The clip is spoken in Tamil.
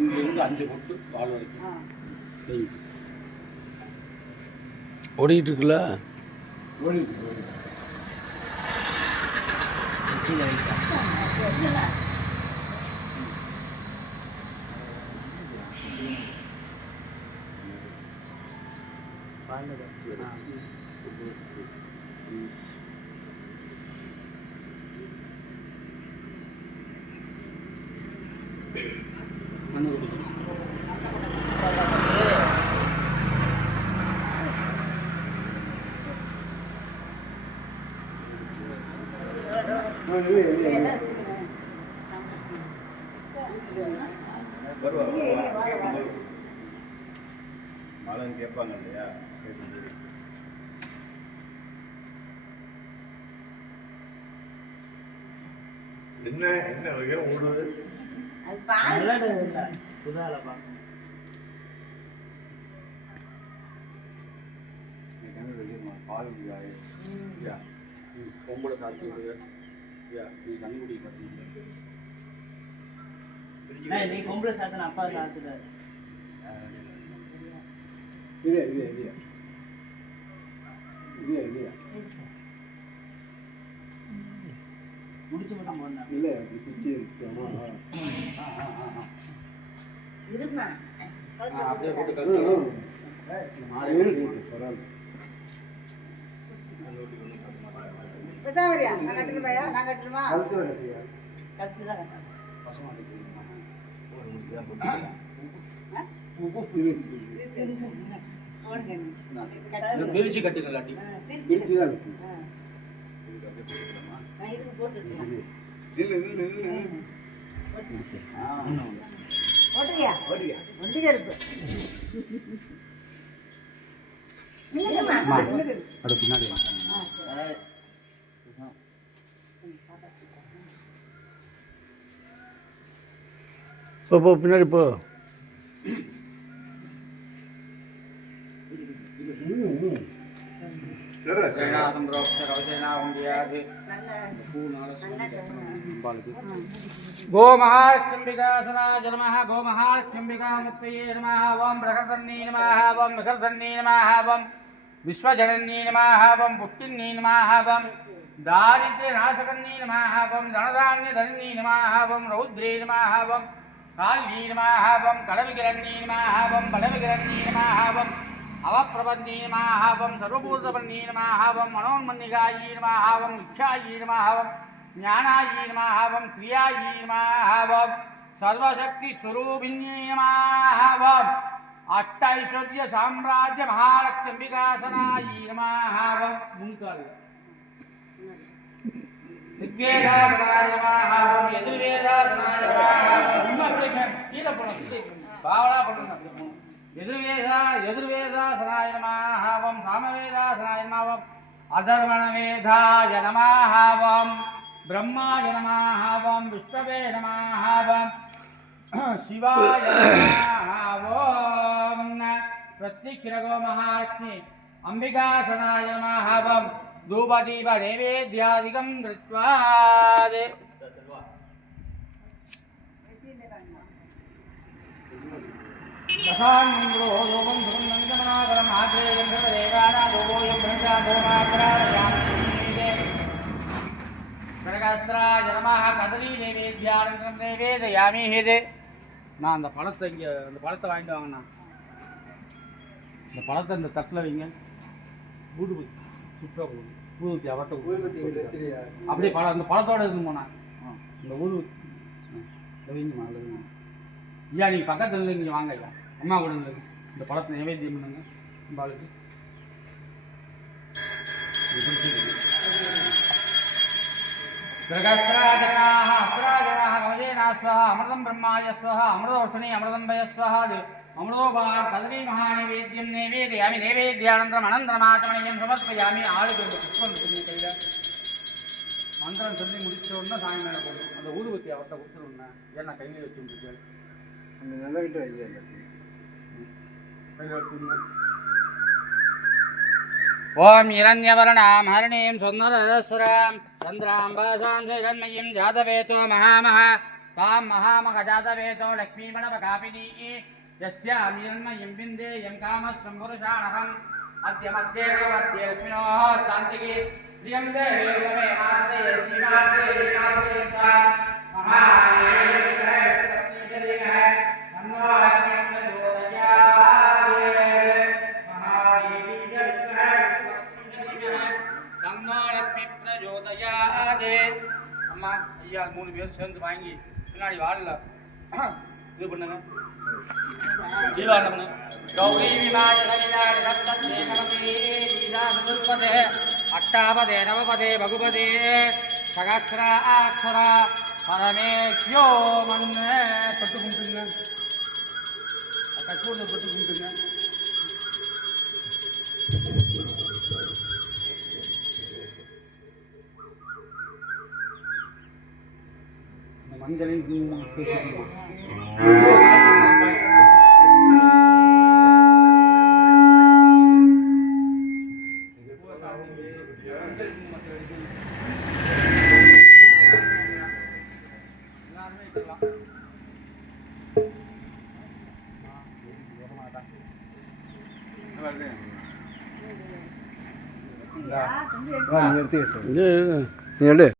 இங்கிருந்து 5 பொட்டு பால் வரைக்கும் ஓடிக்கிட்டு இருக்குல்ல. ஓடிட்டு மாலன் கேட்பாங்க இல்லையா? என்ன என்ன வகை ஓடுவது? பால் பொம்பளை சாப்பிட்டு விடுங்க. நீ தண்ணி குடி பார்த்தீங்க. நீ பொம்பளை சாப்பிட்டு அப்பா சாப்பிட்டுட்டாரு. முடிச்சு மட்டும் போனா இல்ல அப்படியே போட்டு பிரிச்சு கட்டுங்களாட்டி பிரிச்சு தான் போ பின்னாடி போ. गोमहाक्षम्बिकासनाय नमः गोमहाक्षम्बिकामुत्तये नमः ओं बृहदन्नी नमः ओं विकर्दन्नी नमः ओं विश्वजनन्नी नमः ओं पुष्टिन्नी नमः ओं दारिद्र्यनाशकन्नी नमः ओं धनधान्यधन्नी नमः ओं रौद्रे नमः ओं काल्ये नमः ओं कलविकरन्नी नमः ओं बलविकरन्नी नमः ओं अवप्रबन्धी नमः ओं सर्वभूतबन्धी नमः ओं मनोन्मन्निकायै नमः ओं इच्छायै नमः ओं ज्ञानायै नमः ओं क्रियायै नमः ओं सर्वशक्तिस्वरूपिण्यै नमः ओं अष्टैश्वर्य साम्राज्य महालक्ष्म्बिकासनायै नमः ओं ऋग्वेदासनाय नमः ओं यजुर्वेदासनाय नमः ओं यजुर्वेदासनाय नमः ओं सामवेदासनाय नमः ओं अधर्वणवेदाय नमः ओं ब्रह्माय नमः ओं विष्णवे नमः ओं शिवाय नमः ओं प्रत्यक्षिरगो महालक्ष्मी अंबिकासनाय नमः ओं धूपदीप नैवेद्यादिकं कृत्वा दशानन्द्रो योगं सुगन्धमनाकरम् आग्रेयं सर्वदेवानां योगोऽयं ब्रह्मा गोमाकरायामि सरगास्त्राय नमः कदली नैवेद्यानन्तरं नैवेदयामि हेदे நான் அந்த பழத்தை இங்கே அந்த பழத்தை வாங்கிட்டு வாங்கண்ணா. இந்த பழத்தை இந்த தட்டில் வைங்க. ஊடு சுற்றாக போகுது ஊதுத்தி அவட்ட அப்படியே பழம் அந்த பழத்தோடு இருந்து போனா இந்த ஊடு வைங்கம்மா அதில் வைங்க. ஐயா நீங்கள் பக்கத்தில் இங்கே வாங்க ஐயா அம்மா கூட இந்த பழத்தை நைவேத்தியம் பண்ணுங்க பாலுக்கு. ग्रगस्त्राजनाः अस्त्राजनाः कमजेना स्वाहा अमृतं ब्रह्माय स्वाहा अमृतवर्षिणी अमृतं भय स्वाहा अमृतोपा कदली महानैवेद्यं नैवेदयामि नैवेद्यानन्तरम् अनन्तरमाचमनीयं समर्पयामि आளுக்கு புஷ்பம் கொடுங்க கையில். மந்திரம் சொல்லி முடிச்ச உடனே சாமி மேலே போடணும். அந்த ஊதுபத்தி அவர்கிட்ட கொடுத்துருங்க. ஏன்னா கையில் வச்சுருக்கேன் அந்த நல்ல கிட்ட ஐடியா இல்லை கையில் வச்சுருங்க. ओम हिरण्यवर्णां हरिणीं सुन्दरसुरां चन्द्रां भासां हिरण्मयीं जातवेतो महामः तां महामगजातवेदो लक्ष्मीमणवकापिनी यस्यामीन्मयीं बिन्दे यं कामस्सम्पुरुषाणहम् अद्य मध्ये लक्ष्मिनोः शान्तिः प्रियं देवे मे आश्रये श्रीमाश्रये அம்மா ஐயா 3 பேர் சேர்ந்து வாங்கி பின்னாடி வாழல இது பண்ணுங்க ஜீவானம்னு கௌரி விமாய கலிலாடி ரத்தத்தே நமகே ஜீவானுபதே அட்டாபதே நவபதே பகுபதே சகஸ்ரா அக்ஷரா பரமேக்யோ மன்ன பட்டு கும்பிட்டுங்க கட்டூர்ல பட்டு கும்பிட்டுங்க மஞ்சளை இது நீ எடு